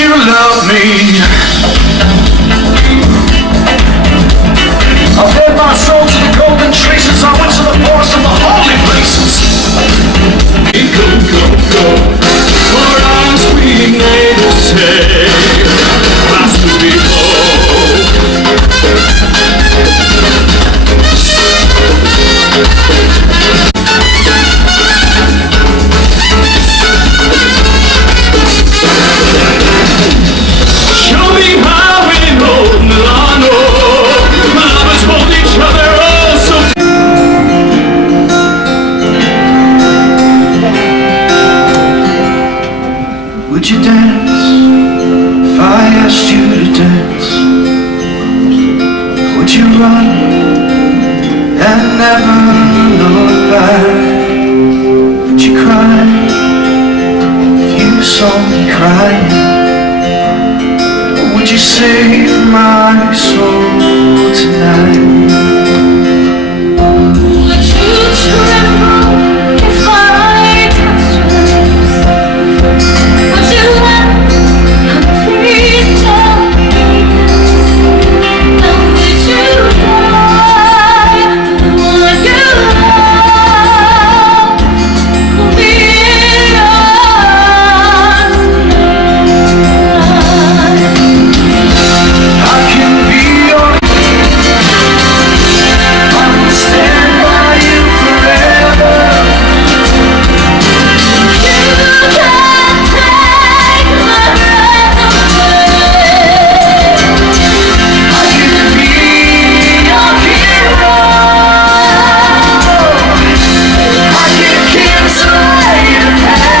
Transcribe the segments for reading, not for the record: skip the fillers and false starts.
you love me. I've led my soul to the golden traces. I went to the forest of the holy places. Go, go, go, for as we neighbors say, fast to be show me how we hold Milano. Lovers hold each other oh so. Would you dance if I asked you to dance? Would you run and never look back? Would you cry if you saw me crying? Or would you save my soul tonight? Would you tremble if I touched your lips? Would you laugh? Please tell me this. And would you die for the one you love? Will be yours tonight. I can be your. I will stand by you forever. You can't take my breath away. I can be your hero. I can kiss away the pain.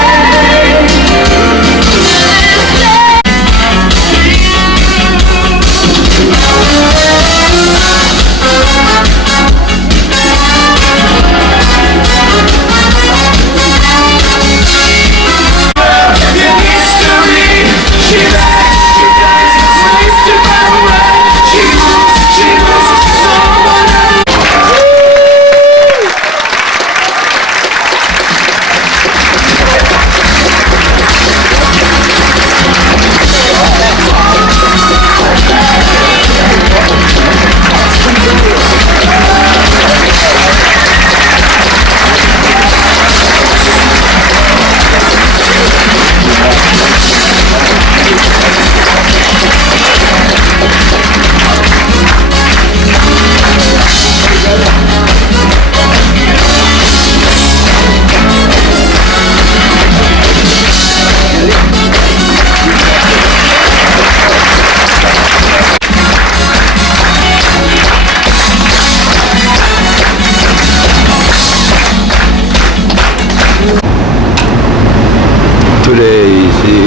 Today is the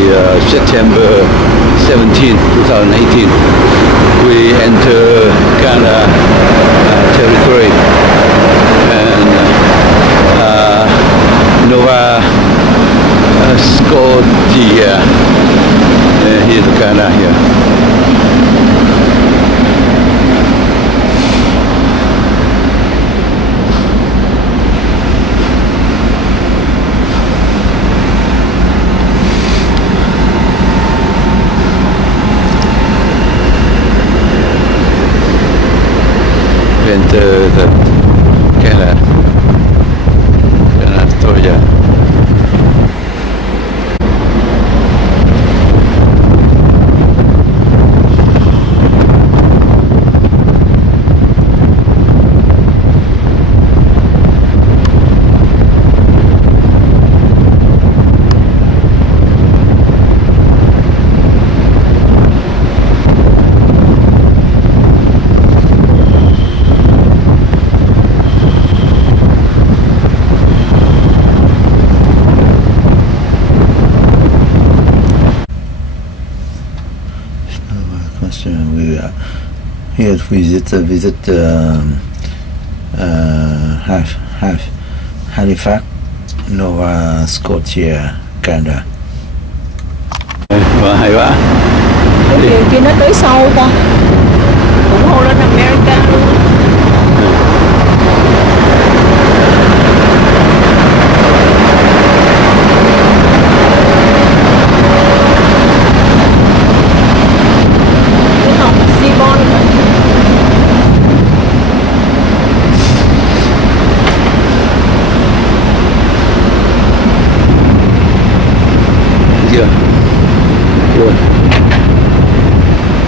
September 17th, 2018. We enter Ghana territory and Nova Scotia. Here's Ghana here. Enter the Ghana Toya. We are here to visit Halifax, Nova Scotia, Canada. Hay quá. Điều kia nó tới sâu ta, ủng hộ lên America luôn.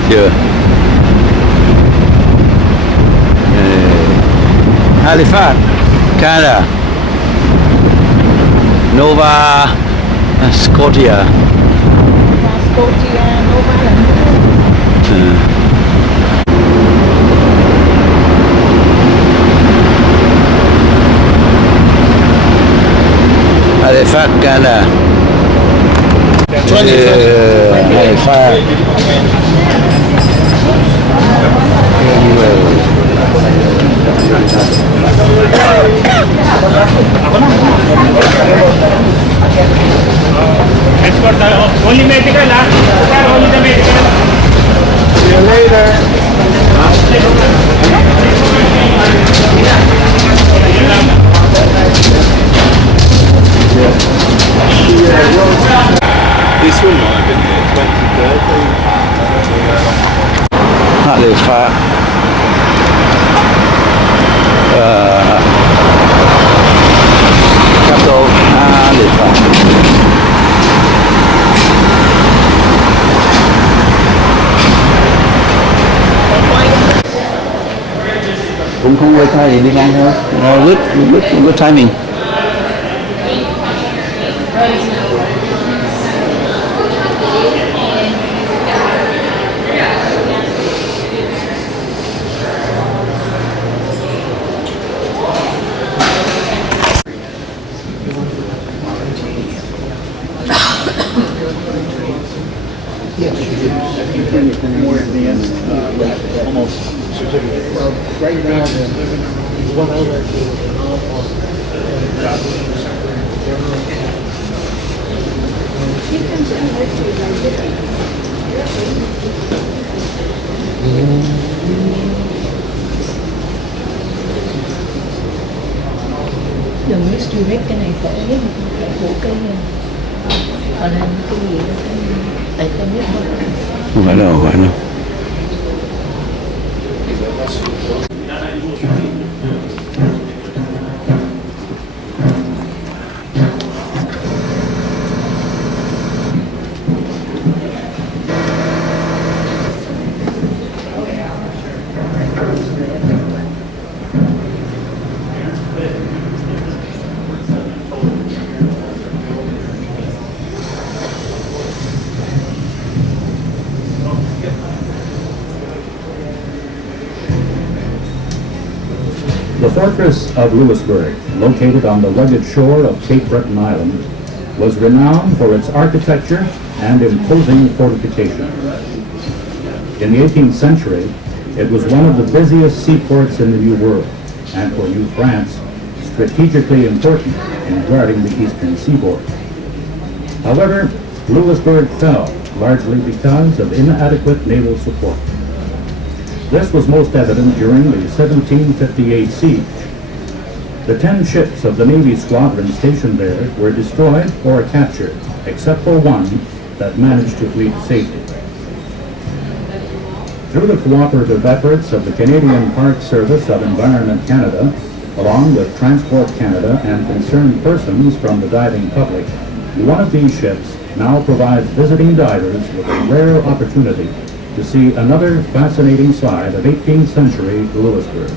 Yeah. Halifax, Canada. Nova Scotia. Scotia, Nova là nước. Halifax, Canada. Halifax. Escort only medical, only the medical. See you later. This one might have been here 2013. Halifax. Capital Halifax. Cũng không quay thay gì đi ngang thôi. Good timing. Đường Mix Direct cái này phải của cái còn là cái gì đó tại tôi biết không. Không phải đâu, không phải đâu. The fortress of Louisbourg, located on the rugged shore of Cape Breton Island, was renowned for its architecture and imposing fortifications. In the 18th century, it was one of the busiest seaports in the New World, and for New France, strategically important in guarding the eastern seaboard. However, Louisbourg fell, largely because of inadequate naval support. This was most evident during the 1758 siege. The 10 ships of the Navy squadron stationed there were destroyed or captured, except for one that managed to flee to safety. Through the cooperative efforts of the Canadian Park Service of Environment Canada, along with Transport Canada and concerned persons from the diving public, one of these ships now provides visiting divers with a rare opportunity to see another fascinating side of 18th century Louisbourg.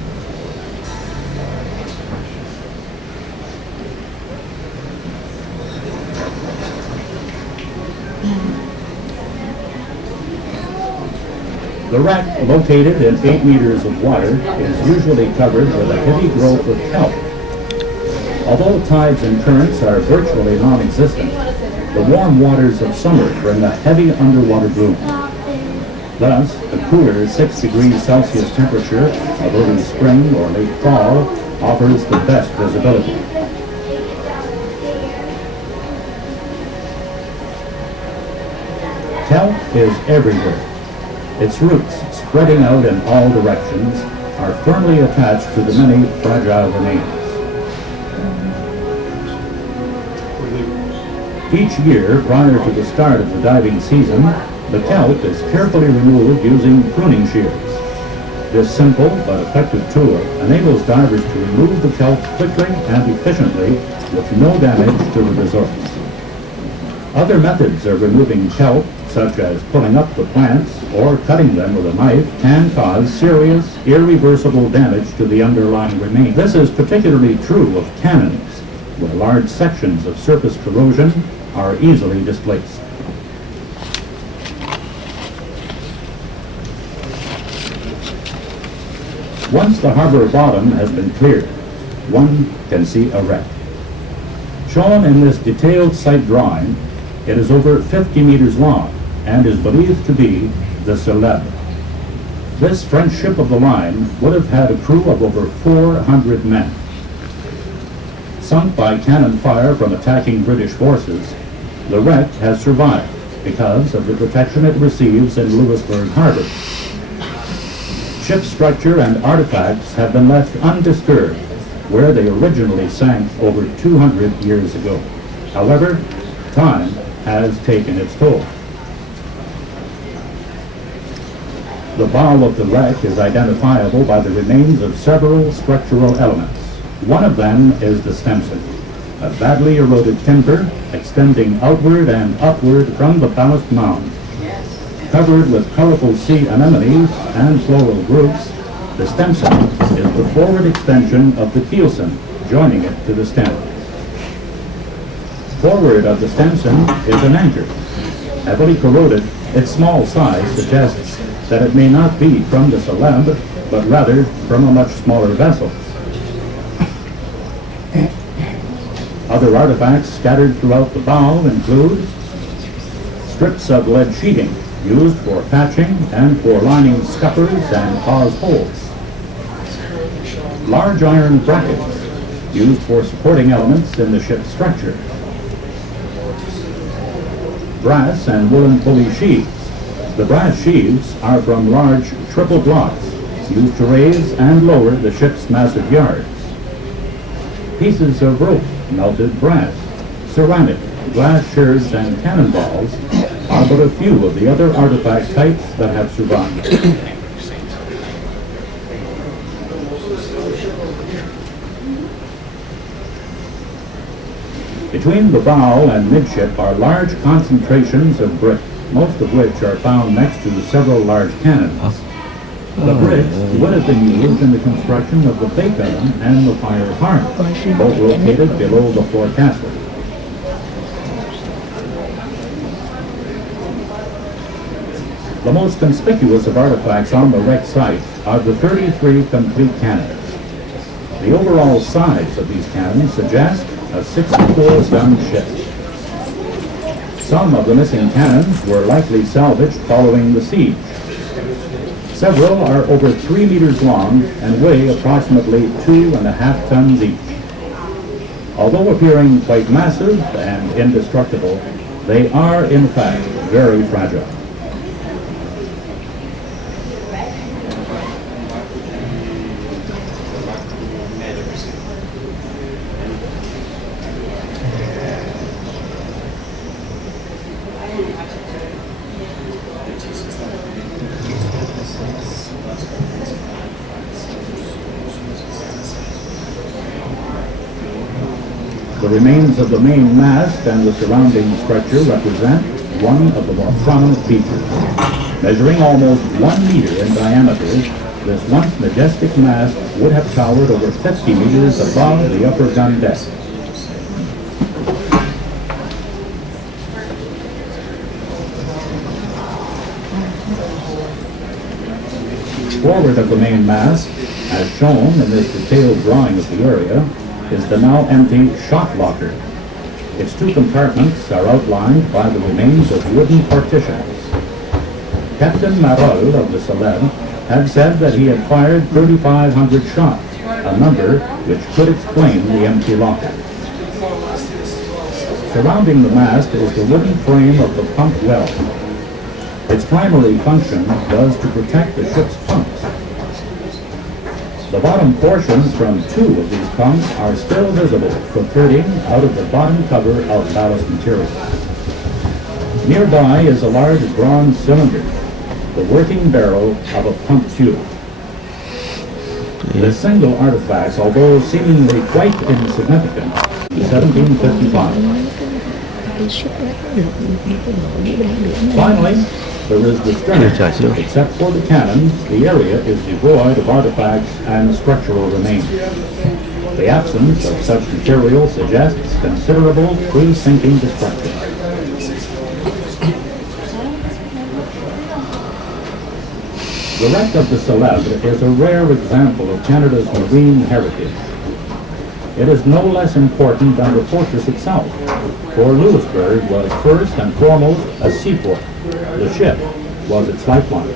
The wreck, located in 8 meters of water, is usually covered with a heavy growth of kelp. Although tides and currents are virtually non-existent, the warm waters of summer bring a heavy underwater gloom. Thus, the cooler 6 degrees Celsius temperature of early spring or late fall offers the best visibility. Kelp is everywhere. Its roots, spreading out in all directions, are firmly attached to the many fragile remains. Each year, prior to the start of the diving season, the kelp is carefully removed using pruning shears. This simple but effective tool enables divers to remove the kelp quickly and efficiently with no damage to the resource. Other methods of removing kelp, such as pulling up the plants or cutting them with a knife, can cause serious, irreversible damage to the underlying remains. This is particularly true of cannons, where large sections of surface corrosion are easily displaced. Once the harbor bottom has been cleared, one can see a wreck. Shown in this detailed site drawing, it is over 50 meters long and is believed to be the Célèbre. This French ship of the line would have had a crew of over 400 men. Sunk by cannon fire from attacking British forces, the wreck has survived because of the protection it receives in Louisbourg Harbor. Ship structure and artifacts have been left undisturbed where they originally sank over 200 years ago. However, time has taken its toll. The bow of the wreck is identifiable by the remains of several structural elements. One of them is the stemson, a badly eroded timber extending outward and upward from the ballast mound. Covered with colorful sea anemones and floral groups, the stemson is the forward extension of the keelson, joining it to the stem. Forward of the stemson is an anchor. Heavily corroded, its small size suggests that it may not be from the Célèbre, but rather from a much smaller vessel. Other artifacts scattered throughout the bow include strips of lead sheeting used for patching and for lining scuppers and hawse holes. Large iron brackets used for supporting elements in the ship's structure. Brass and woolen pulley sheaves. The brass sheaves are from large triple blocks used to raise and lower the ship's massive yards. Pieces of rope, melted brass, ceramic, glass sherds, and cannonballs are but a few of the other artifact types that have survived. Between the bow and midship are large concentrations of brick, most of which are found next to several large cannons. The bricks would have been used in the construction of the bake oven and the fire harness, both located below the forecastle. The most conspicuous of artifacts on the wreck site are the 33 complete cannons. The overall size of these cannons suggests a 64-gun ship. Some of the missing cannons were likely salvaged following the siege. Several are over 3 meters long and weigh approximately 2.5 tons each. Although appearing quite massive and indestructible, they are in fact very fragile. The remains of the main mast and the surrounding structure represent one of the more prominent features. Measuring almost 1 meter in diameter, this once majestic mast would have towered over 50 meters above the upper gun deck. Forward of the main mast, as shown in this detailed drawing of the area, is the now empty shot locker. Its 2 compartments are outlined by the remains of wooden partitions. Captain Marolles of the Célèbre had said that he had fired 3,500 shots, a number which could explain the empty locker. Surrounding the mast is the wooden frame of the pump well. Its primary function was to protect the ship's pumps. The bottom portions from 2 of these pumps are still visible, protruding out of the bottom cover of ballast material. Nearby is a large bronze cylinder, the working barrel of a pump tube. This single artifact, although seemingly quite insignificant, is 1755. cái shipwreck nó lộn cái bộ dưới đáy biển này. Finally, there is the stern. Except for the cannons, the area is devoid of artifacts and structural remains. The absence of such material suggests considerable pre-sinking destruction. The wreck of the Célèbre is a rare example of Canada's marine heritage. It is no less important than the fortress itself, for Louisbourg was first and foremost a seaport. The ship was its lifeline.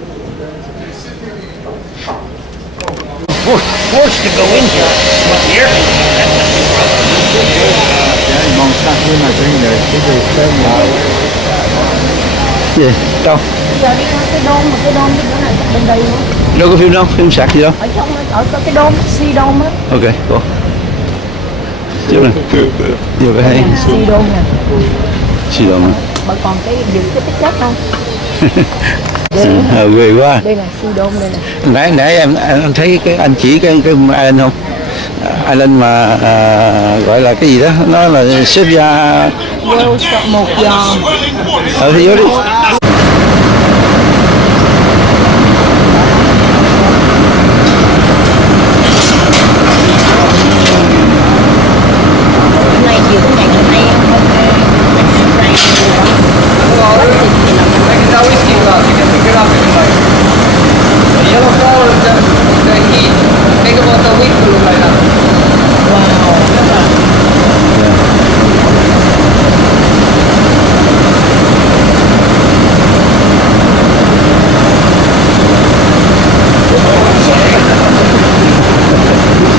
Forced to go in here. What's here? Mong sắc với mà cái này cái gì tới nhà gì đâu Giờ đi qua cái đôn mà cái đôn cái chỗ này bên đây nữa. đâu có phim đâu, phim sạc gì đâu. Ở trong ở cái đôn, si đôn á. Ok, có chỗ này nhiều cái hay Si đôn nè. xì đâu mà Mà còn cái giữ cái tích chất không? ghê quá. Đây là si đôn đây nè. Nãy em thấy cái anh chỉ cái Island không? Island mà gọi là cái gì đó, nó là xếp ra Một giò. ở thế giới đi. Này chiều cái ngày hôm nay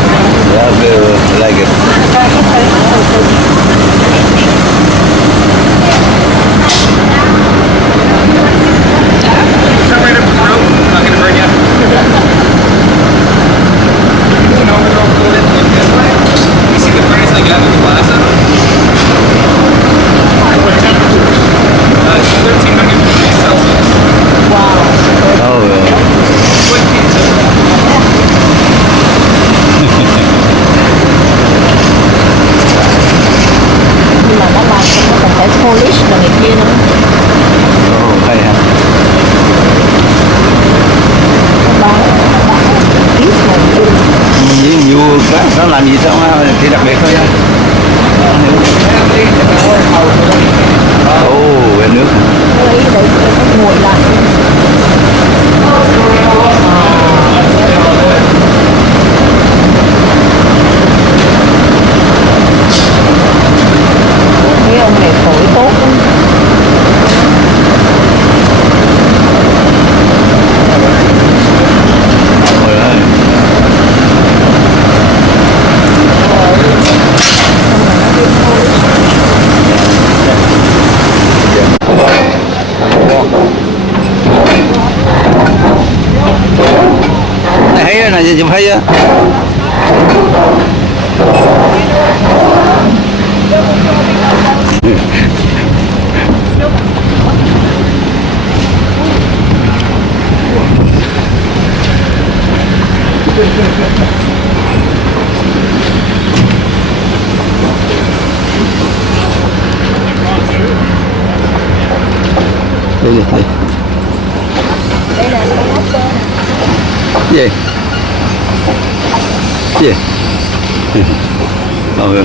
I like it. Right up the throat. I'm not gonna burn you. You know, we're all going in like this way. You see the price I got in the plaza? What temperature? It's 1300 degrees Celsius. Oh, yeah. Quick pizza. nhưng mà nó làm cho nó còn phải polish rồi này kia nữa. Oh, hay hả? Nhiều cái nó làm gì sao thì đặc biệt thôi nha. Ồ, bên nước hả? Lấy để nó nguội lại. Mấy ông này phổi tốt lắm. Trời ơi. Này thấy này gì thấy á. Đây này, đây. Đây là cái ốc cơ nè. Gì? Gì? Ừ.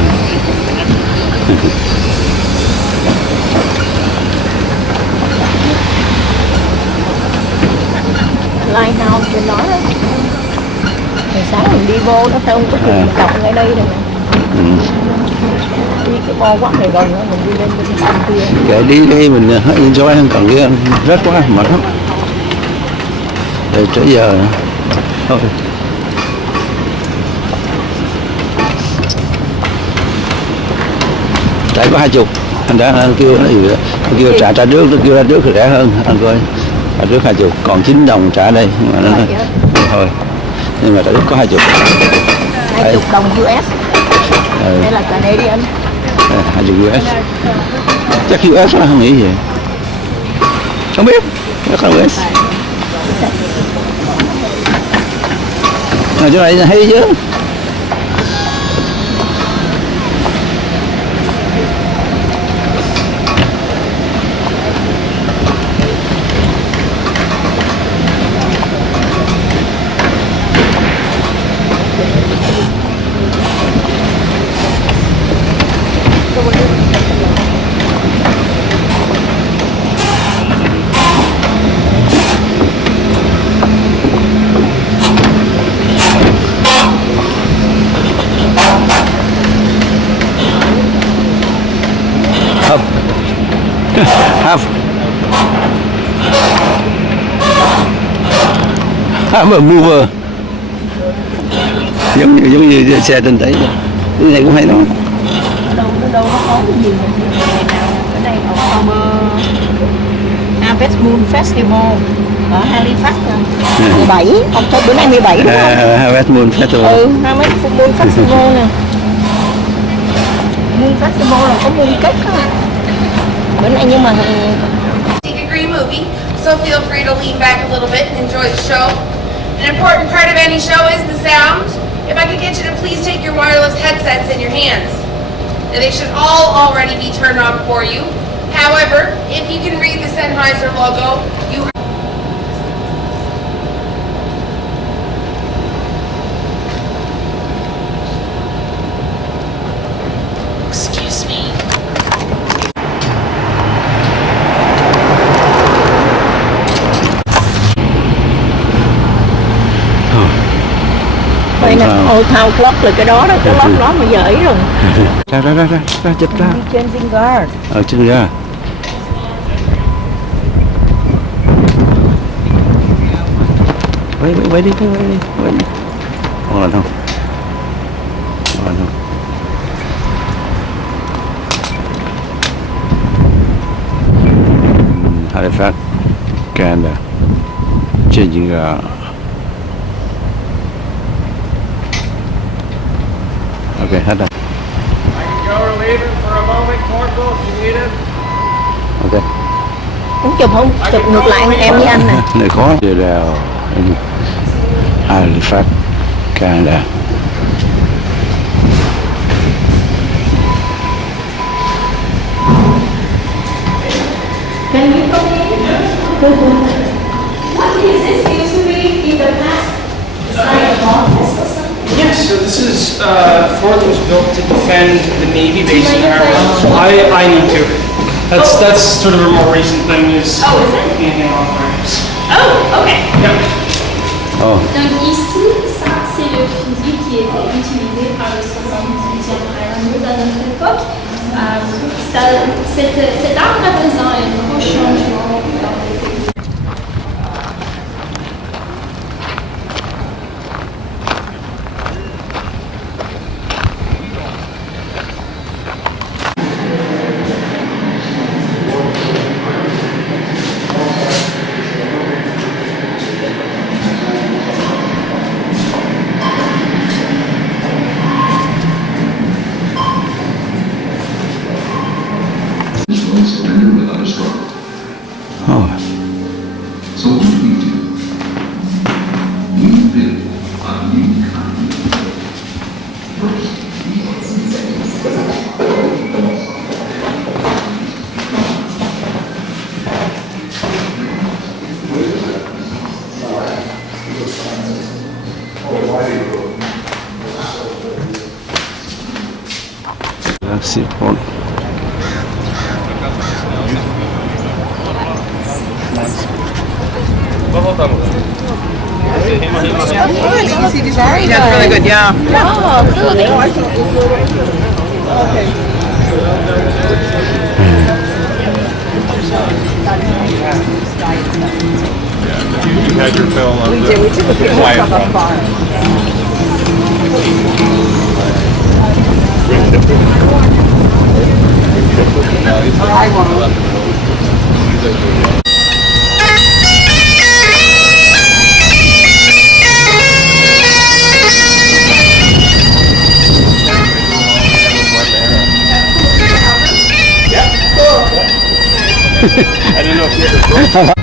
Lighthouse trên đó đó. Hồi sáng mình đi vô đó phải không? Có chụp một cọc ngay đây rồi nè. Đi cái bo quắc này gần nữa mình đi lên bên kia. Kệ đi đây mình enjoy hơn, còn kia rất quá mệt lắm. Để trễ giờ nữa. Thôi. Tại có 20, anh kêu nó gì vậy? Anh kêu trả trước, nó kêu ra trước thì rẻ hơn, anh coi trả trước 20, còn 9 đồng trả đây mà nó thôi, nhưng mà trả trước có 20. 20 đồng US. Đây là Canadian. 20 US. Chắc US là không nghĩ gì. Không biết, chắc là US. Ở chỗ này hay chứ. Have a mover. Giống như xe trên đấy. Cái này cũng hay lắm. Ở đâu nó có cái gì mà ngày nào ở đây October Harvest Moon Festival ở Halifax 17, bữa nay 17 đúng không? Harvest Moon Festival. Harvest Moon Festival nè. Moon Festival là có moon cake á. Bữa nay nhưng mà A great movie, so feel free to lean back a little bit and enjoy the show. An important part of any show is the sound. If I could get you to please take your wireless headsets in your hands. Now they should all already be turned on for you. However, if you can read the Sennheiser logo, you excuse me. đây nè, Old Town Clock là cái đó, cái clock đó mà giờ ấy rồi. Ra chụp ra. Đi trên Vanguard. Trên ra. Quay đi. Không là không. Halifax, Canada. Changing Okay, hết rồi. I can go relieving for a moment, Corporal, if you need it. Ok. Muốn chụp không? Chụp ngược lại em với anh nè. Này khó. Địa đào Halifax, Canada. Can you come in? What is this used to be in the past? Like a office or something? Yes, so this is, Fort was built to defend the Navy base in Ireland. I need to. That's sort of a more recent thing is. Oh, is it? Being in arms. Oh, okay. Yeah. Oh. Donc ici, ça c'est le fusil qui était utilisé par le 78e Highlanders à notre époque. Cette arme représente un gros changement dans le pays. Oh. So what do? We build a new kind. First, That's it. One. That's really good, yeah. Oh, good. You had your fill of We did. We took a picture quiet from one. afar. I won't. I didn't know if you had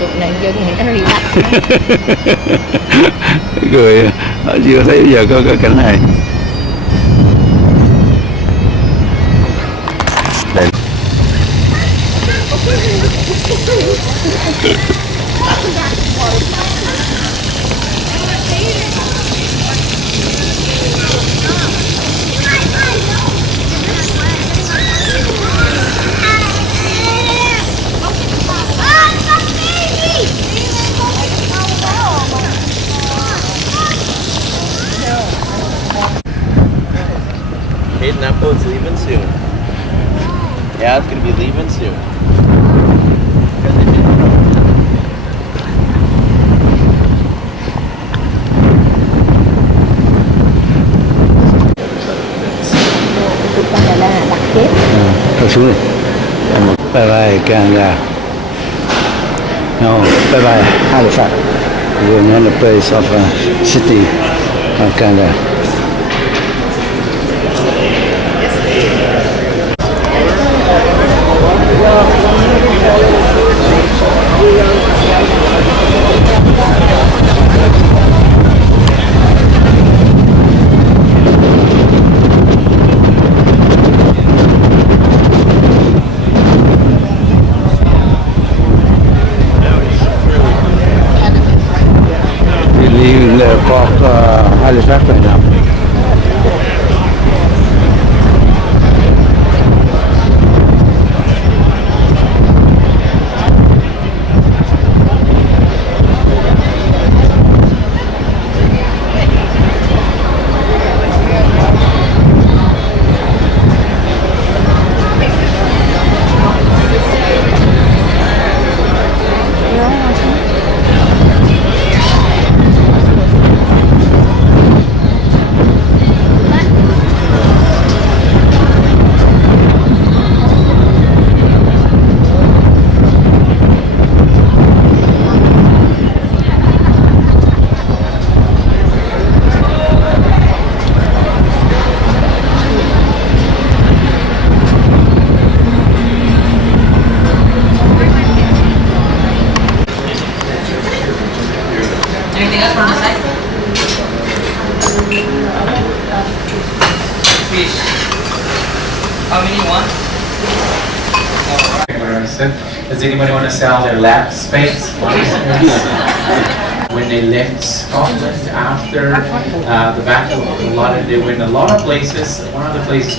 Tụi này dân thì nó relax. Cười. Chưa thấy bây giờ có cái cảnh này. Đây. Hayden leaving soon. Yeah, it's gonna be leaving soon. Tụi con là đặt kép. Thôi xuống đi. Bye bye Canada. No, bye bye Halifax. We're in another place of city of Canada. Leaving the park Halifax right now. Anything else from the side? Fish. How many you want? Does anybody want to sell their lab space? When they left Scotland after the battle of Culloden, they went a lot of places. One of the places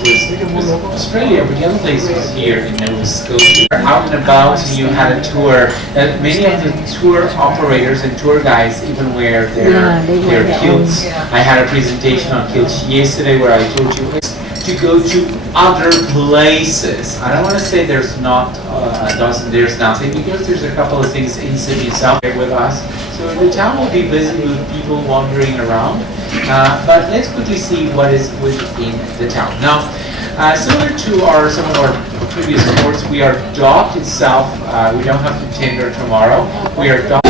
was Australia, but the other place was here in Nova Scotia. Out and about, and you had a tour. Many of the tour operators and tour guides even wear their kilts. I had a presentation on kilts yesterday where I told you to go to other places. I don't want to say there's not a dozen, there's nothing, because there's a couple of things in Sydney South here with us. So the town will be busy with people wandering around, but let's quickly see what is within the town. Now, similar to some of our previous reports, we are docked itself. We don't have to tender tomorrow. We are docked.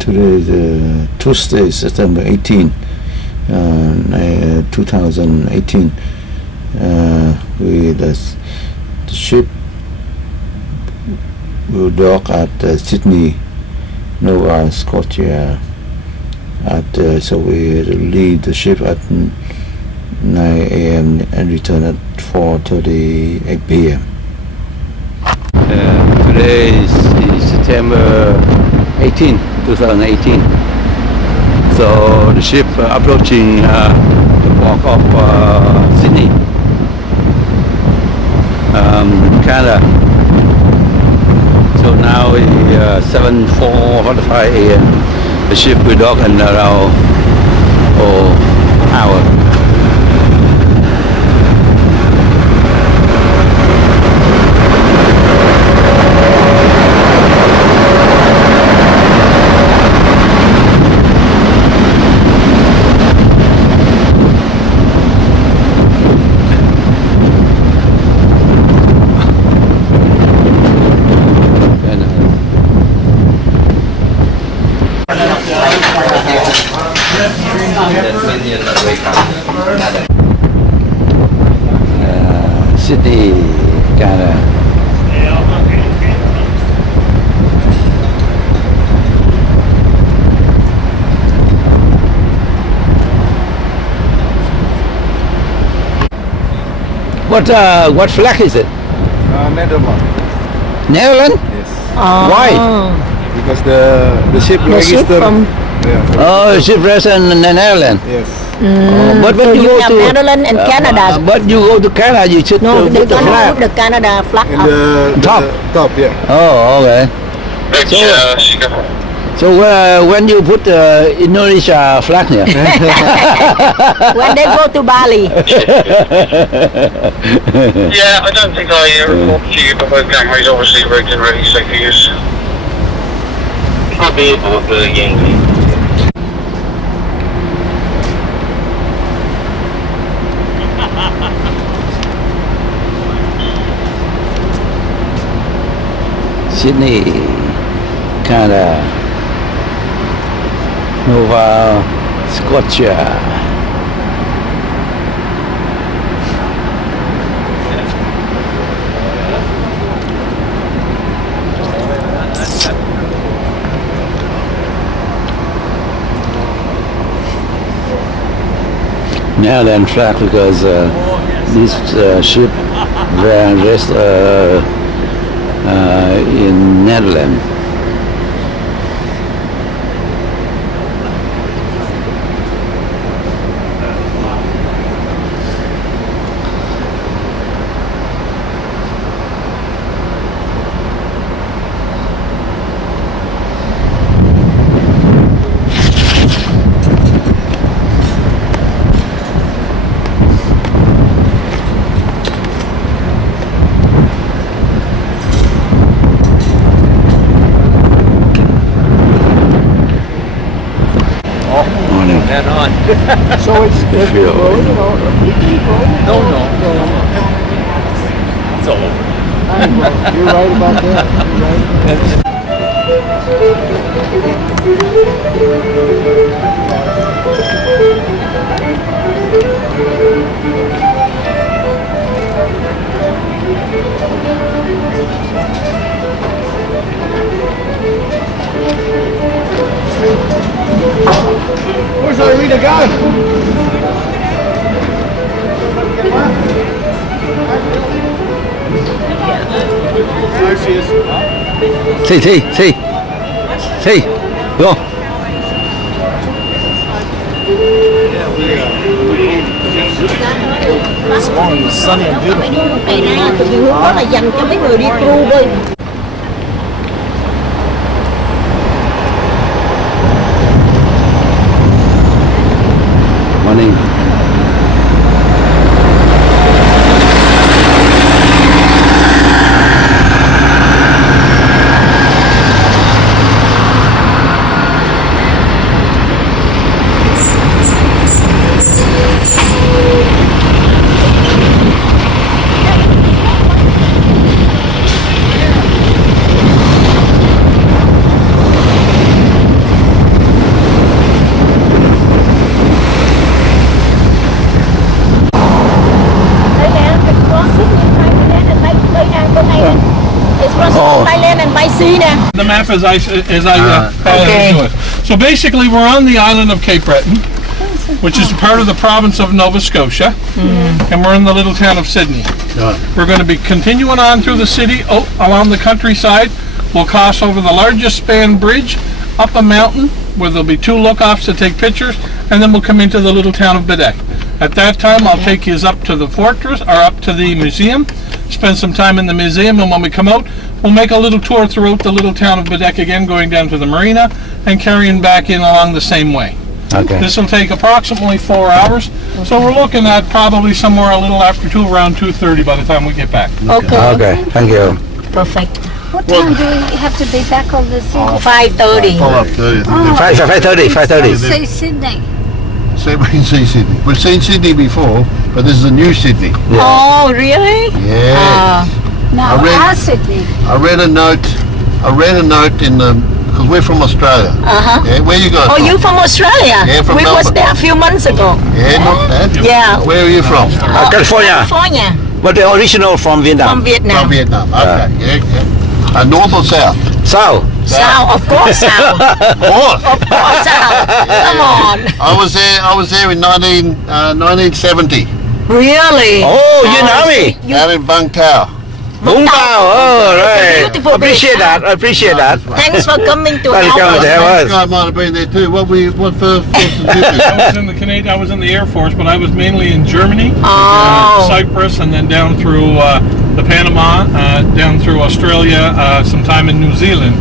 Today is Tuesday, September 18, 2018. The ship will dock at Sydney, Nova Scotia. So we leave the ship at 9 a.m. and return at 4:38 p.m. Today is September 18, 2018. So the ship approaching the port of Sydney, Canada. So now it's 7:45 a.m. The ship will dock in around an hour. Sydney kind of. What flag is it? Netherlands. Netherlands? Yes. Why? Because the ship The ship registered. from Yeah. Oh, ship registered in the Netherlands. Yes. But so when you you go have to Netherlands and Canada. but you go to Canada, you should No, they put the gonna flag. put the Canada flag In up. the Top. top, yeah. Oh, okay. So when you put the Indonesia flag here? When they go to Bali. Yeah, I don't think I report to you, but both gangways obviously rigged and ready, safe for use. I'll be able to Yankee. Sydney, Canada, Nova Scotia. Netherlands flag because this ship rest in Netherlands. So it's If you- No. It's all over. You're right about that. Where's Irina gone? There she is. See, go. This morning was sunny and beautiful. Ngày nay từ cái hướng đó là dành cho mấy người đi cruise bơi. Morning. Thailand and by sea nè. The map as I okay. do it. So basically, we're on the island of Cape Breton, which is part of the province of Nova Scotia, and we're in the little town of Sydney. We're going to be continuing on through the city, along the countryside. We'll cross over the largest span bridge, up a mountain where there'll be 2 look-offs to take pictures, and then we'll come into the little town of Badek. At that time, I'll take you up to the fortress, or up to the museum, spend some time in the museum, and when we come out, we'll make a little tour throughout the little town of Badek again, going down to the marina, and carrying back in along the same way. Okay. This will take approximately 4 hours, so we're looking at probably somewhere a little after 2, around 2:30 by the time we get back. Okay. Okay, thank you. Perfect. What time do we have to be back on the city? 5:30. 5:30. Say Sydney. Same way in Sydney. We've seen Sydney before, but this is a new Sydney. Oh, really? Yeah. No, I read- our Sydney. I read a note in the, because we're from Australia. Uh-huh. Yeah, where you guys Oh, from? you from Australia? Yeah, from We was Melbourne. there a few months ago. Yeah, not bad. Yeah. Where are you from? California. California. But the original from Vietnam. From Vietnam. From Vietnam. Okay. Yeah. North or south? South. South, of course, South. North. Of course, South. Come on. I was there in 1970. Really? Oh, you know me. Out in Vung Tau. Vũng Tàu. Oh, right. Beautiful Appreciate that. Appreciate that. Thanks for coming to Welcome our there. This guy might have been there too. What first forces did you do? I was in the Canadian. I was in the Air Force, but I was mainly in Germany, Cyprus, and then down through the Panama, down through Australia, some time in New Zealand.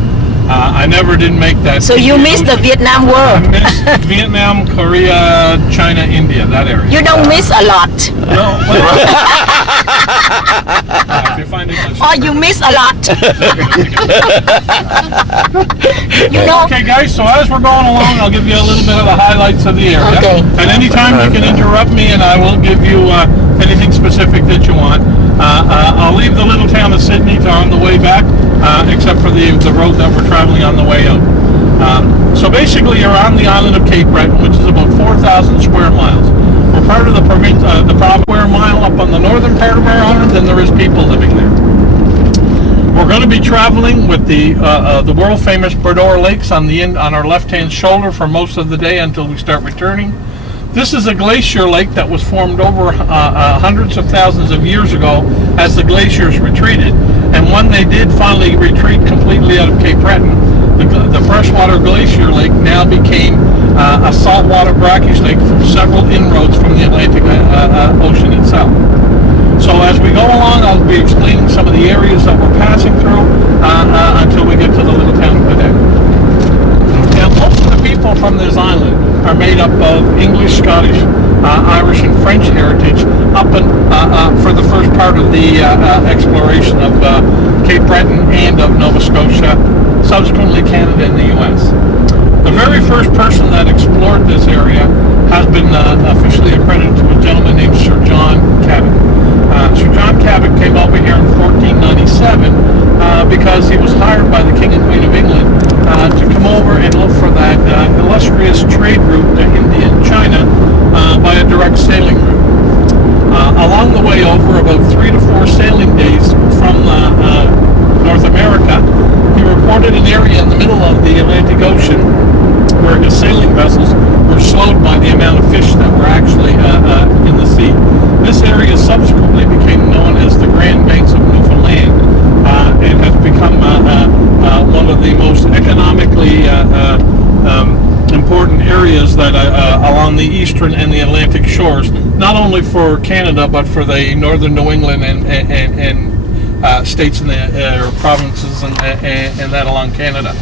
I never did make that. So you missed the Vietnam I War. missed Vietnam, Korea, China, India, that area. You don't miss a lot. No, if you find English. Or you miss a lot. You know. Okay, guys. So as we're going along, I'll give you a little bit of the highlights of the area. Okay. At any time, you can interrupt me, and I will give you anything specific that you want. I'll leave the little town of Sydney to on the way back, except for the road that we're traveling on the way out. So basically, you're on the island of Cape Breton, which is about 4,000 square miles. We're part of the province, the province square mile up on the northern part of our island, and there is people living there. We're going to be traveling with the world famous Burdor Lakes on our left-hand shoulder for most of the day until we start returning. This is a glacier lake that was formed over hundreds of thousands of years ago as the glaciers retreated. And when they did finally retreat completely out of Cape Breton, the freshwater glacier lake now became a saltwater brackish lake from several inroads from the Atlantic Ocean itself. So as we go along, I'll be explaining some of the areas that we're passing through until we get to the little town of Quebec. Now, most of the people from this island are made up of English, Scottish, Irish, and French heritage up for the first part of the exploration of Cape Breton and of Nova Scotia, subsequently Canada and the U.S. The very first person that explored this area has been officially accredited to a gentleman named Sir John Cabot. Sir John Cabot came over here in 1497 because he was hired by the King and Queen of England to come over and look for that illustrious trade route to India and China by a direct sailing route. Along the way over, about 3 to 4 sailing days from North America, he reported an area in the middle of the Atlantic Ocean where his sailing vessels were slowed by the amount of fish that were actually in the sea. This area subsequently became known as the Grand Banks of Newfoundland and has become one of the most economically important areas that along the eastern and the Atlantic shores, not only for Canada but for the northern New England and states and or provinces and that along Canada.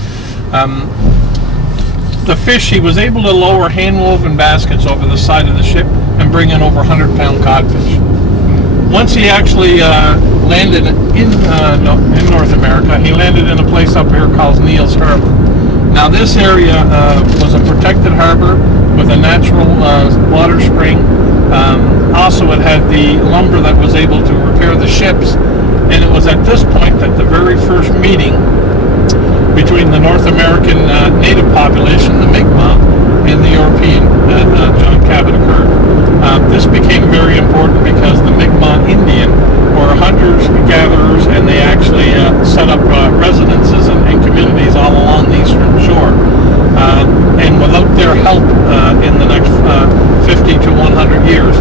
The fish, he was able to lower hand-woven baskets over the side of the ship and bring in over 100-pound codfish. Once he actually landed in North America, he landed in a place up here called Neil's Harbor. Now this area was a protected harbor with a natural water spring. Also it had the lumber that was able to repair the ships, and it was at this point that the very first meeting between the North American native population, the Mi'kmaq, and the European John Cabot occurred. This became very important because the Mi'kmaq Indian were hunters-gatherers, and they actually set up residences and communities all along the eastern shore. And without their help in the next 50 to 100 years,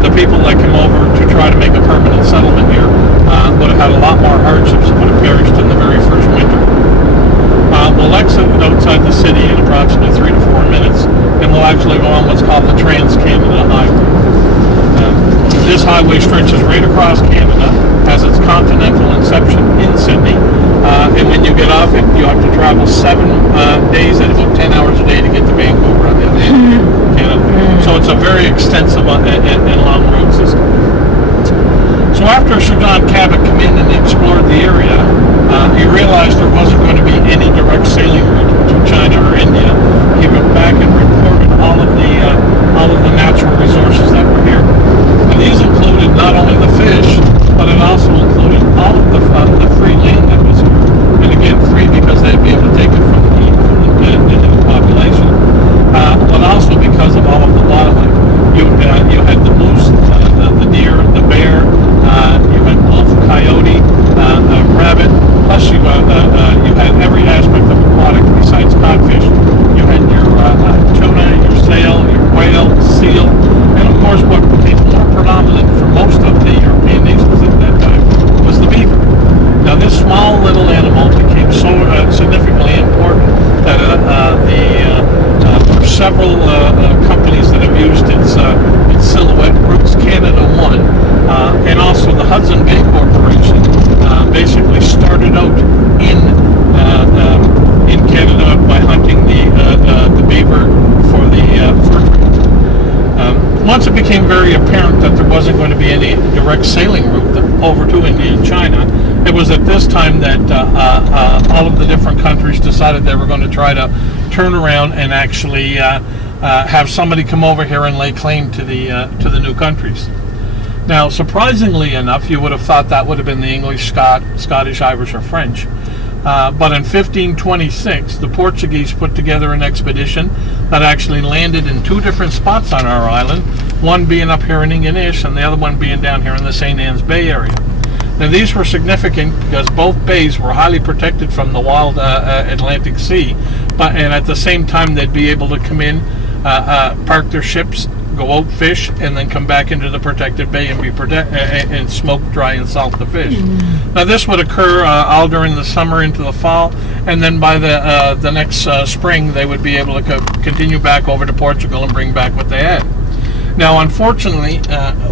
the people that came over to try to make a permanent settlement here would have had a lot more hardships and would have perished in the very first winter. We'll exit outside the city in approximately 3 to 4 minutes, and we'll actually go on what's called the Trans-Canada Highway. This highway stretches right across Canada, has its continental inception in Sydney, and when you get off it, you have to travel 7 days and about 10 hours a day to get to Vancouver on the other side of Canada. So it's a very extensive and long road system. So after Sir John Cabot came in and explored the area, he realized there wasn't going to be any direct sailing route to China or India. He went back and reported all of the natural resources that were here. And these included not only the fish, but it also included all of the free land that was here. And again, free because they'd be able to take it from the indigenous population, but also because of all of the wildlife. You had the moose, the deer, the bear, direct sailing route over to India and China. It was at this time that all of the different countries decided they were going to try to turn around and actually have somebody come over here and lay claim to the new countries. Now, surprisingly enough, you would have thought that would have been the English, Scottish, Irish, or French. But in 1526, the Portuguese put together an expedition that actually landed in two different spots on our island, one being up here in Ingonish and the other one being down here in the St. Anne's Bay area. Now, these were significant because both bays were highly protected from the wild Atlantic Sea, and at the same time they'd be able to come in, park their ships, go out, fish, and then come back into the protected bay and be and smoke, dry, and salt the fish. Now, this would occur all during the summer into the fall, and then by the next spring, they would be able to continue back over to Portugal and bring back what they had. Now, unfortunately,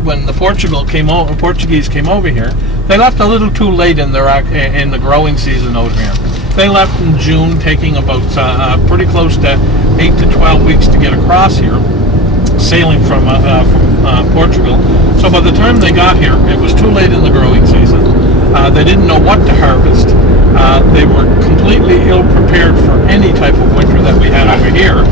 when the Portuguese came over here, they left a little too late in the growing season over here. They left in June, taking about pretty close to 8 to 12 weeks to get across here, sailing from Portugal. So by the time they got here, it was too late in the growing season. They didn't know what to harvest. They were completely ill-prepared for any type of winter that we had over here.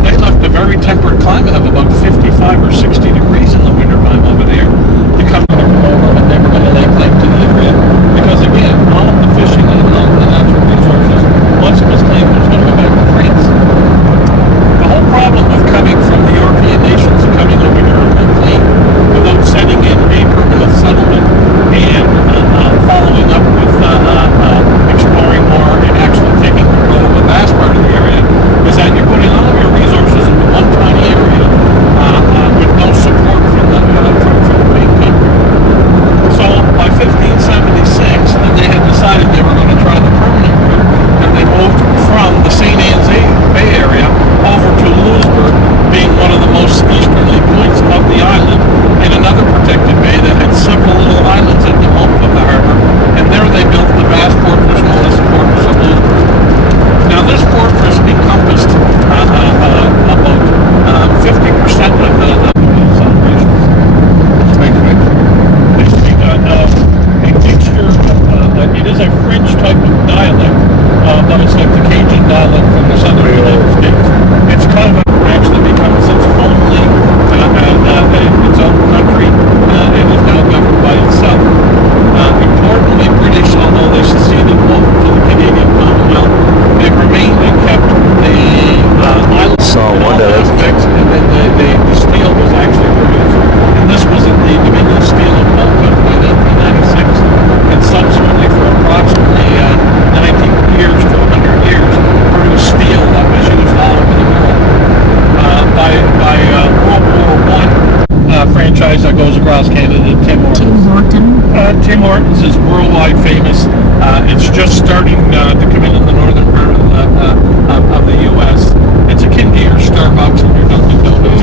They left a very temperate climate of about 55 or 60 degrees in the wintertime over there to come over, and they were going to lay claim to the area because, again, all of the fishing and all of the natural resources, once it was claimed, was going to go back to France. The whole problem of coming from the European nations and coming over here and laying claim without setting in a permanent settlement and following up with exploring more and actually taking control of a vast part of the area is that you're putting all of your resources into one tiny area with no support from the main country. So by 1576, they had decided they were going to try the permanent route, and they moved from the St. Anne's Bay area over to Louisbourg, being one of the most easterly points of the island, in another protected bay that had several little islands at the mouth of the harbor, and there they built the vast fortress known as the Fortress of Louisbourg. Now, this fortress encompassed about 50% of the celebrations. They speak a mixture of, it is a French type of dialect, but it's like the Cajun dialect from the southern United States. It's kind of actually becomes its only, its own country, and is now governed by itself. Importantly, British, although they seceded over to the Canadian Commonwealth, they remained and kept the island in all aspects, and then the steel was actually produced. And this was in the Dominion Steel and Coal Company in 1896, and subsequently for approximately 90 years to 100 years, produced steel that was used all over the world. By World War I, franchise that goes across Canada, Tim Hortons. Tim Hortons is worldwide famous. It's just starting to come in the northern part of the U.S. It's akin to your Starbucks and your Dunkin' Donuts,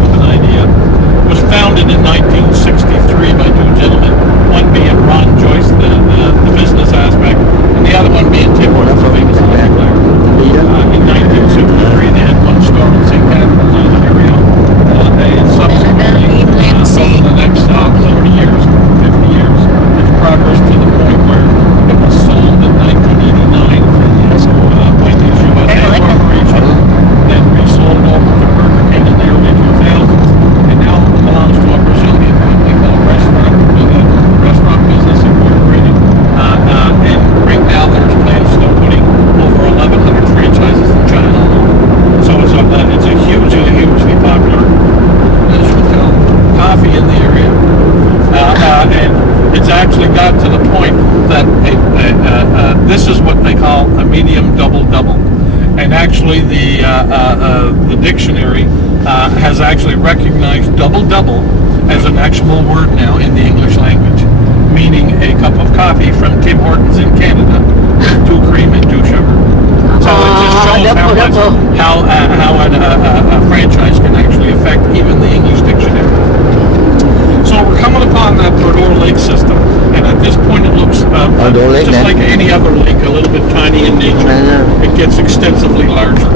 with an idea. It was founded in 1963 by two gentlemen, one being Ron Joyce, the business aspect, and the other one being Tim Hortons, the famous hockey player. In 1963, they had one store in St. Catharines, Ontario. And subsequently, over the next 30 years, 50 years, it's progressed to the point where it was sold in 1989 from Wendy's USA Corporation, then resold over to Burger King in the early 2000s, and now it belongs to a Brazilian company called Restaurant Business Incorporated. And right now there's plans to putting over 1,100 franchises in China alone. So it's a hugely popular, as you tell, coffee in the area. And it's actually got to the point that this is what they call a medium double-double. And actually the dictionary has actually recognized double-double as an actual word now in the English language, meaning a cup of coffee from Tim Hortons in Canada with 2 cream and 2 sugar. So it just shows how a franchise can actually affect even the English dictionary. So we're coming upon that Brador Lake system, and at this point it looks just like any other lake, a little bit tiny in nature. It gets extensively larger.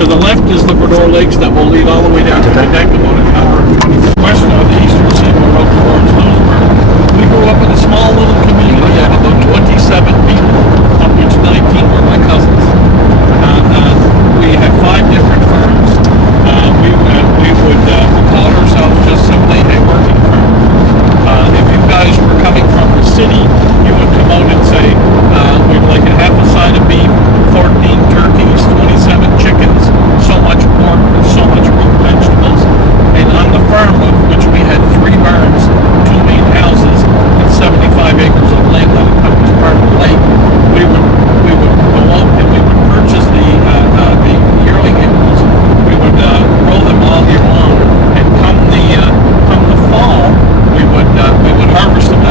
To the left is the Brador Lakes that will lead all the way down to Quebec, about an hour west of the eastern seaboard out towards Louisbourg. city, you would come out and say, we'd like a half a side of beef, 14 turkeys, 27 chickens, so much pork, and so much root vegetables. And on the farm, which we had 3 barns, 2 main houses, and 75 acres of land that encompassed part of the lake, we would go out and we would purchase the yearling animals. We would grow them all year long, and come the fall, we would harvest them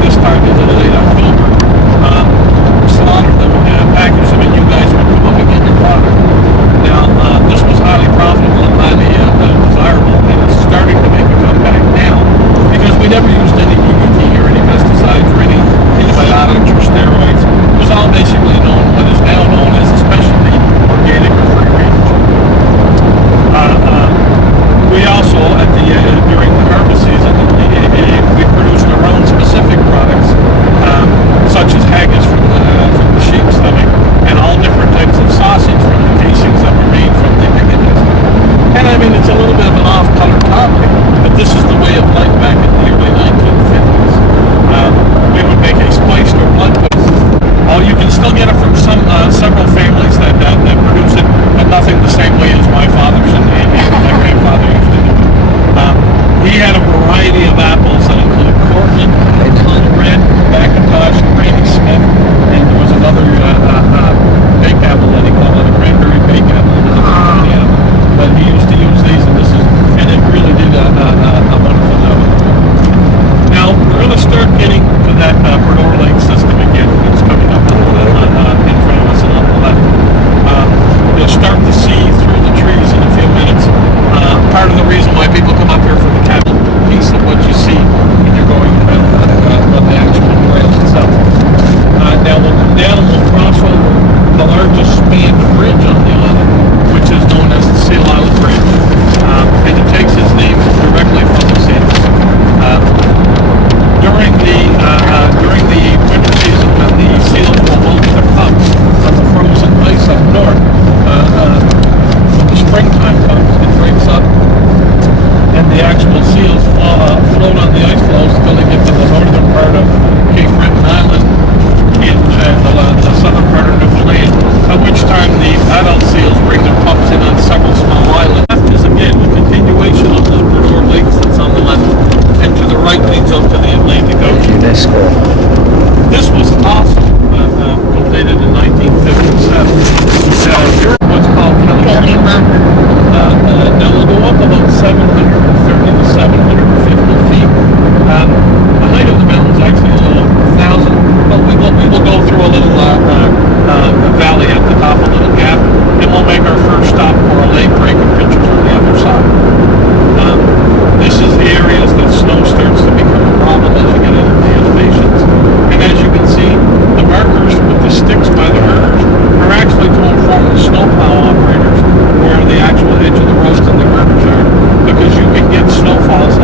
this time into the late October, slaughter them, package them, and you guys would come up and get your product. Now, this was highly profitable and highly desirable, and it's starting to make a comeback now because we never used any DDT or any pesticides or any antibiotics or steroids. It was all basically what is now known as a specialty organic or free range. We also, during the harvest season, we produced our own specific products, such as haggis from the sheep's stomach, and all different types of sausage from the casings that were made from the pig intestine. And I mean, it's a little bit of an off-color topic, but this is the way of life back in the early 1950s. We would make a spiced or blood pudding. Oh, you can still get it from several families that produce it, but nothing the same way as my father's and my grandfather used to do it. He had a variety of apples that included Cortland, Little Red, McIntosh, Granny Smith, and there was another bake apple that he called it a cranberry bake apple. It was a variety apple, but he used to use these, and it really did a wonderful job. Now we're going to start getting to that Bredor Lake system again. It's coming up in front of us and on the left. You'll start to see through the trees in a few minutes. Part of the reason why people come up here for the cattle piece of what you see when you're going on the actual trail itself. Now we'll come down and we'll cross over the largest spanned bridge on the island, which is known as the Seal Island Bridge, and it takes its name directly from the seals. During the winter season, when the seals will load their pups on the frozen ice up north, when the springtime comes, it breaks up, and the actual seals float on the ice floes until they get to the northern part of Cape Breton Island in the southern part of Newfoundland, at which time the adult seals bring their pups in on several small islands. Left is again a continuation of the Bredor Lakes that's on the left, and to the right leads up to the Atlantic Ocean. UNESCO. This was awesome, completed in 1957. Here what's called Kelly Mountain. Now we'll go up about 730 to 750 feet. The height of the mountain is actually a little over 1,000, but we will go through a little valley at the top, a little gap, and we'll make our first stop for a lake break and pictures on the other side. This is the areas that snow starts to become a problem as you get into the elevations. And as you can see, the markers with the sticks by the markers are actually to inform the snowplow operators where the actual edge of the roads and the markers are, because you can get snowfalls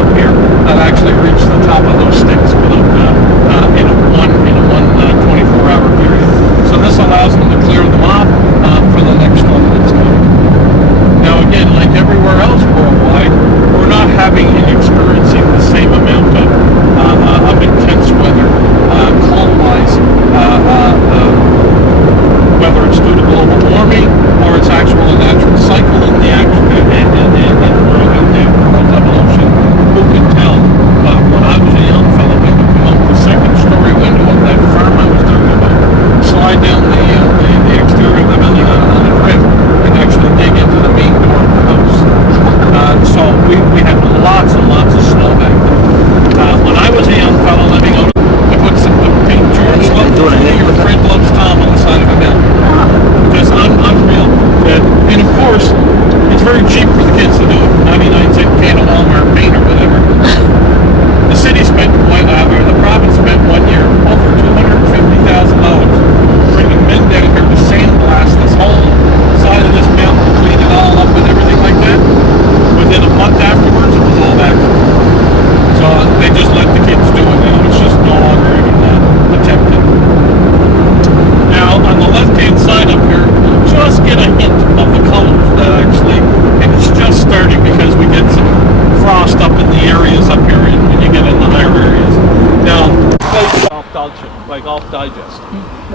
by Golf Digest.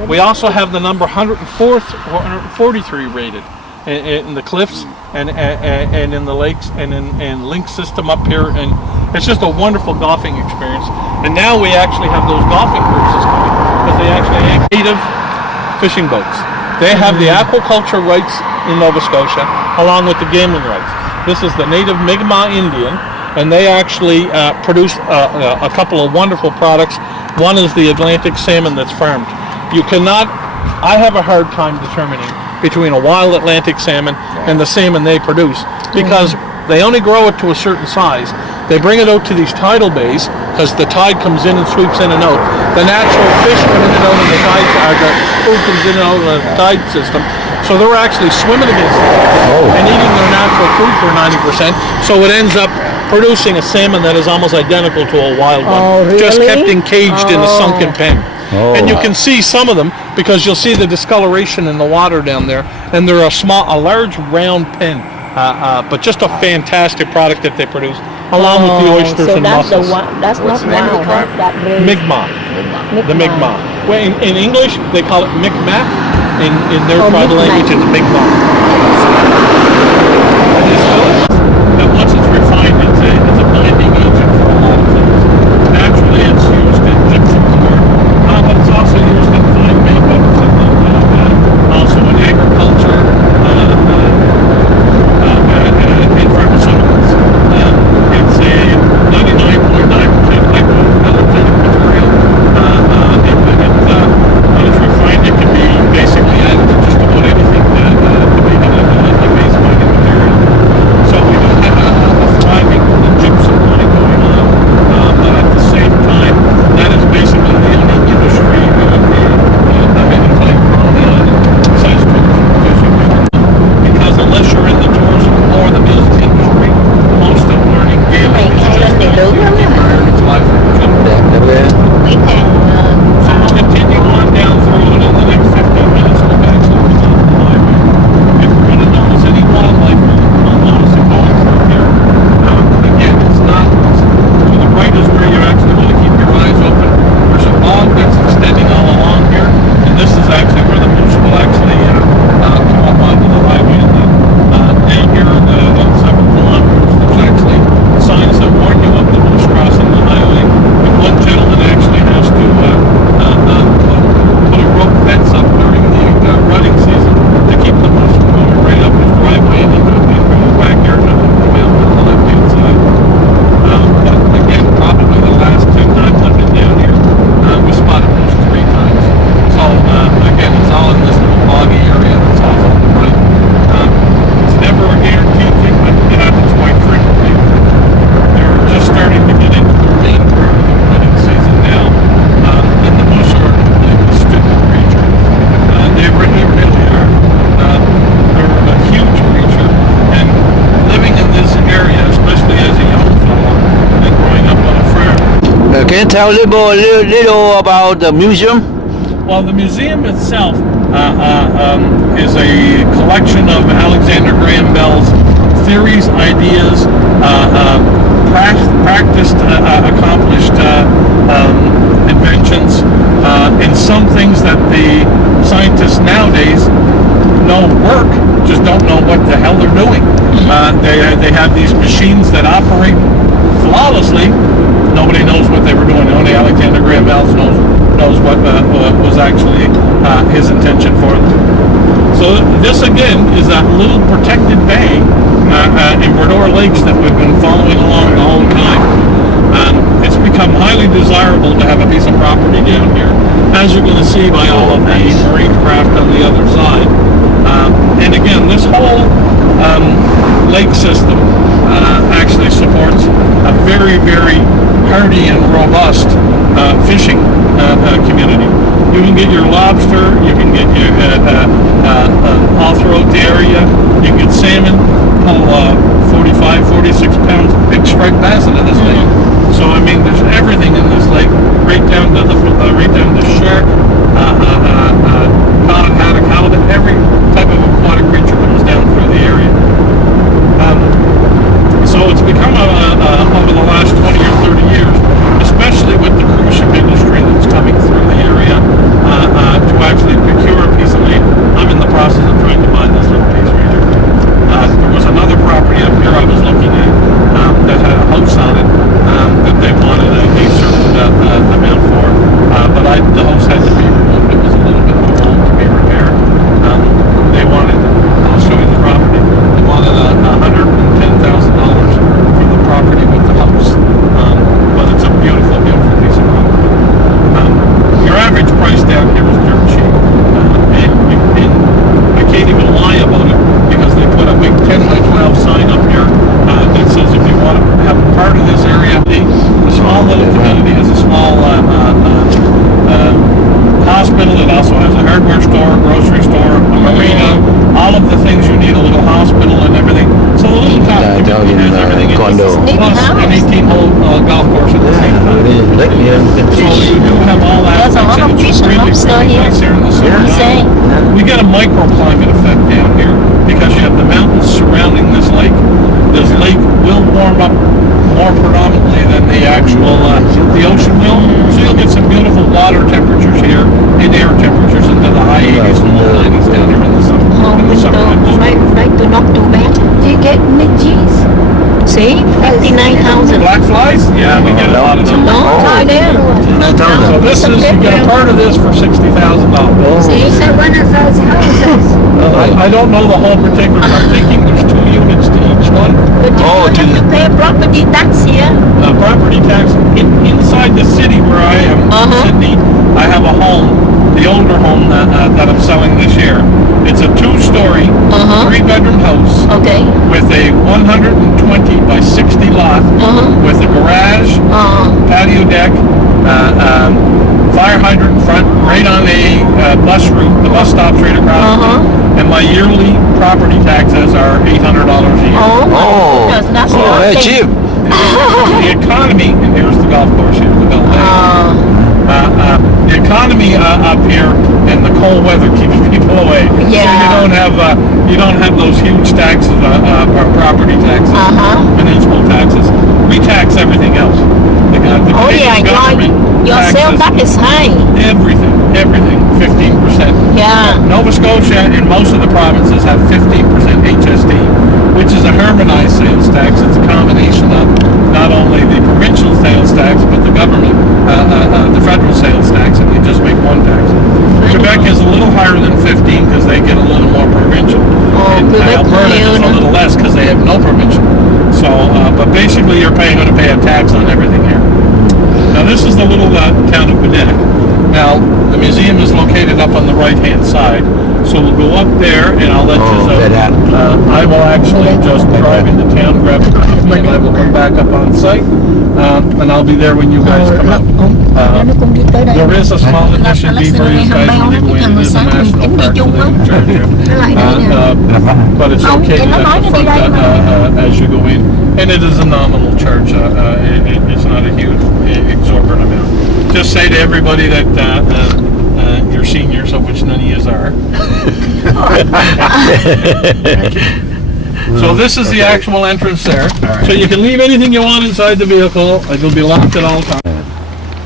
We also have the number 143 rated in the cliffs and in the lakes and in link system up here, and it's just a wonderful golfing experience. And now we actually have those golfing cruises coming because they actually have native fishing boats. They have the aquaculture rights in Nova Scotia along with the gaming rights. This is the native Mi'kmaq Indian, and they actually produce a couple of wonderful products. One is the Atlantic salmon that's farmed. You cannot, I have a hard time determining between a wild Atlantic salmon and the salmon they produce because they only grow it to a certain size. They bring it out to these tidal bays because the tide comes in and sweeps in and out. The natural fish come in and out of the tides, the food comes in and out of the tide system. So they're actually swimming against it and eating their natural food for 90%. So it ends up producing a salmon that is almost identical to a wild one, just kept encaged in a sunken pen. And you can see some of them because you'll see the discoloration in the water down there, and they're a large round pen, but just a fantastic product that they produce, along with the oysters and mussels. That's not wild, huh? Mi'kmaq. The Mi'kmaq. Well, in English they call it Micmac. In their tribal language, it's Mi'kmaq. And once it's refined, it's a blending agent for a lot of things. Naturally, it's used in gypsum board, but it's also used in fine makeup, also in agriculture, in pharmaceuticals. It's a 99.9% hypoallergenic material, and when it's refined, it can be basically added to just about anything to make it a base binding material. So we do have a thriving gypsum line going on, but at the same time, that is basically the only industry of any type on the island besides tourism and fishing. Because unless you're in the tourism or the music industry, most of learning Gaelic is just to keep your heritage alive for children. So we'll continue on down through, and in the next 15 minutes we'll actually come on the highway. If you're going to notice any wildlife, you'll notice it going through here. Again, it's not, to the right is where you actually want to keep your eyes open. There's a bog that's extending all along here, and this is actually where the moose will actually come up onto the highway. And down here in the 7 kilometers, there's actually signs that warn you of the moose crossing the highway. And one gentleman actually has to put a rope fence up during the rutting season to keep the moose from going right up his driveway and into his backyard and come out on the left-hand side. But again, probably the last 10 times I've been down here, we spotted moose 3 times. So again, it's all in this little boggy area that's off on the right. It's never a guaranteed thing, but it happens quite frequently. They're just starting to get into the main part of the rutting season now, and the moose are a completely stupid creature. They really are. They're a huge creature, and living in this area, especially as a young fellow and growing up on a farm. Can you tell a little about the museum? Well, the museum itself is a collection of Alexander Graham Bell's theories, ideas, practiced, accomplished inventions, and some things that the scientists nowadays know work, just don't know what the hell they're doing. They have these machines that operate flawlessly. Nobody knows what they were doing. Only Alexander Graham Bell knows what was actually his intention for them. So this again is that little protected bay in Bredor Lakes that we've been following along the whole time. It's become highly desirable to have a piece of property down here, as you're going to see by all of the marine craft on the other side. And again, this whole lake system actually supports a very, very hardy and robust fishing community. You can get your lobster, you can get your all throughout the area. You can get salmon, pull 45, 46 pounds big striped bass into this lake. So I mean, there's everything in this lake, right down to shark, cod, haddock, halibut. Every type of aquatic creature comes down through the area. So it's become over the last 20 or 30 years, especially with the cruise ship industry that's coming through the area, Yeah, we can So fish. you do have all There's a lot of fish and lobster here. Nice here in the summer. You say? We get a microclimate effect down here because you have the mountains surrounding this lake. This lake will warm up more predominantly than the actual the ocean will. So you'll get some beautiful water temperatures here and air temperatures into the high 80s and low 90s down here in the summer. In the summer. Right to not too bad. Do you get midges? See? 59,000. Black flies? Yeah, we get a lot of them. No, try there. So this is, you get a part of this for $60,000. See? So one of those houses. I don't know the whole particulars. I'm thinking there's 2 units to each one. But you don't have to pay property tax here. Property tax inside the city where I am, Sydney. I have a home, the older home that I'm selling this year. It's a 2-story, 3-bedroom house. Okay. With a 120 by 60 lot, with a garage, patio deck, fire hydrant in front, right on a bus route. The bus stops right across. And my yearly property taxes are $800 a year. Oh, that's very cheap. The economy, and here's the golf course here, the Bell Bay. The economy up here and the cold weather keeps people away. Yeah. So you don't have those huge taxes, property taxes, municipal taxes. We tax everything else. The Canadian government your sales tax is high. Everything, 15%. Yeah. Nova Scotia and most of the provinces have 15% HST, which is a harmonized sales tax. It's a combination of not only the provincial sales tax, but the government, the federal sales tax, and they just make one tax. Quebec is a little higher than 15 because they get a little more provincial. And Alberta is a little less because they have no provincial. So, but basically you're going to pay a tax on everything here. Now this is the little town of Quebec. Now the museum is located up on the right-hand side. So we'll go up there and I'll let you I will actually just drive into town, grab a coffee, and I will come back up on site. And I'll be there when you guys come out. There is a small addition fee for you guys when you go in. It is a national park, so they can charge you. But it's okay at the front as you go in. And it is a nominal charge. It's not a huge, exorbitant amount. Just say to everybody that you're seniors, of which none of you are. So this is the actual entrance there. So you can leave anything you want inside the vehicle. It'll be locked at all times.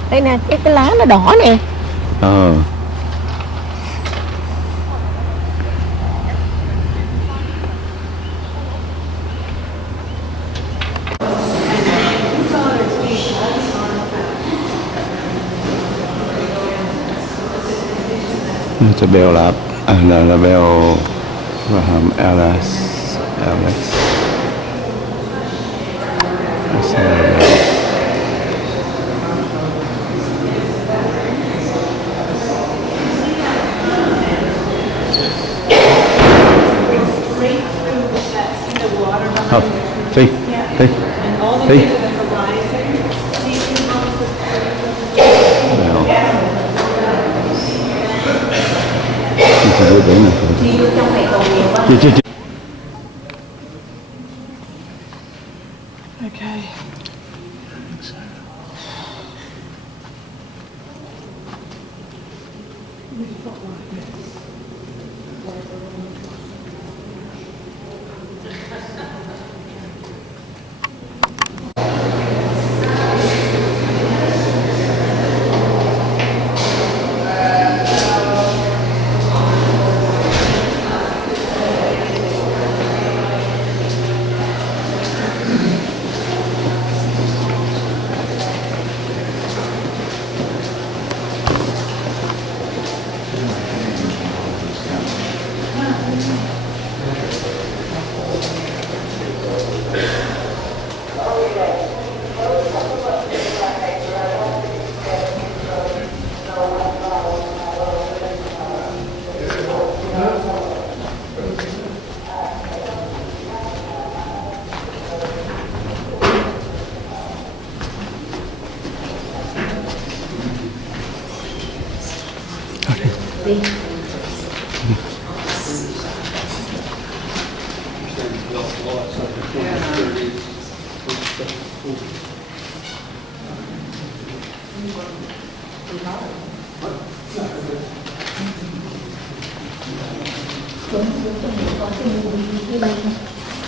Đây nè, cái lá nó đỏ nè. It's a bell up, and a bell from Alex. That's a bell. Oh, see. Okay.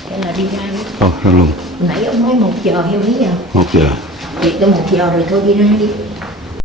Hay là đi ra Ồ, ra luôn. nãy ông nói 1 giờ hay mấy giờ? 1 giờ. Việc tới 1 giờ rồi thôi đi ra đi.